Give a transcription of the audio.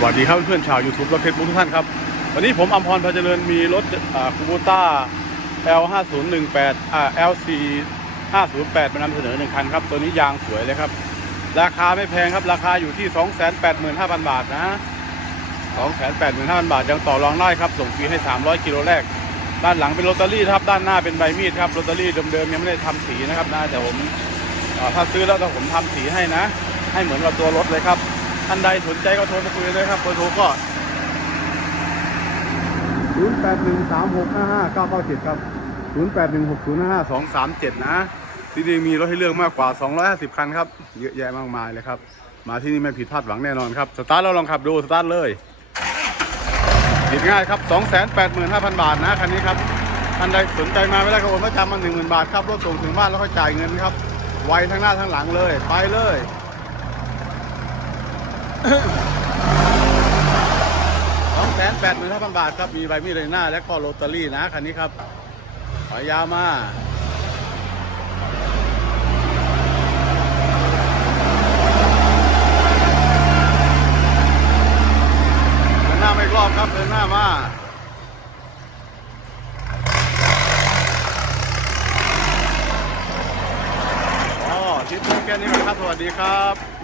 สวัสดีครับเพื่อนๆชาว YouTube และเฟซบุ๊กทุกท่านครับ วันนี้ผมอมพรพาเจริญมีรถคูบูต้า L 5 0 1 8 อ่า L 4 5 0 8 มานำเสนอหนึ่งคันครับ ตัวนี้ยางสวยเลยครับ ราคาไม่แพงครับ ราคาอยู่ที่ 285,000 บาทนะ 285,000 บาท ยังต่อรองได้ครับ ส่งฟรีให้ 300 กิโลแรก ด้านหลังเป็นโรตารี่ครับ ด้านหน้าเป็นใบมีดครับ โรตารี่เดิมๆยังไม่ได้ทำสีนะครับนะแต่ผมถ้าซื้อแล้วผมทำสีให้นะ ให้เหมือนกับตัวรถเลยครับ ท่านใดสนใจก็โทรมาคุยเลยครับเบอร์โทรก็ 0 8 1 3 6 5 5 9 9 7 ครับ 0 8 1 6 0 5 5 2 3 7 นะ ที่นี่มีรถให้เลือกมากกว่า 250 คันครับ เยอะแยะมากมายเลยครับ มาที่นี่ไม่ผิดพลาดหวังแน่นอนครับ สตาร์ทเราลองขับดู สตาร์ทเลยผิดง่ายครับ 285,000 บาทนะคันนี้ครับท่านใดสนใจมาไม่ได้ก็โอนมาจำมา10,000 บาทครับ รถส่งถึงบ้านแล้วก็จ่ายเงินครับ ไวทั้งหน้าทั้งหลังเลย ไปเลย สองแสนแปดหมื่นห้าพันบาทครับ มีใบมีดเลยหน้า และก็โรตารี่นะคันนี้ครับขอยาวมาเดินหน้าไม่รอบครับเดินหน้ามาอ๋อทิปแค่นี้ก่อนครับ สวัสดีครับ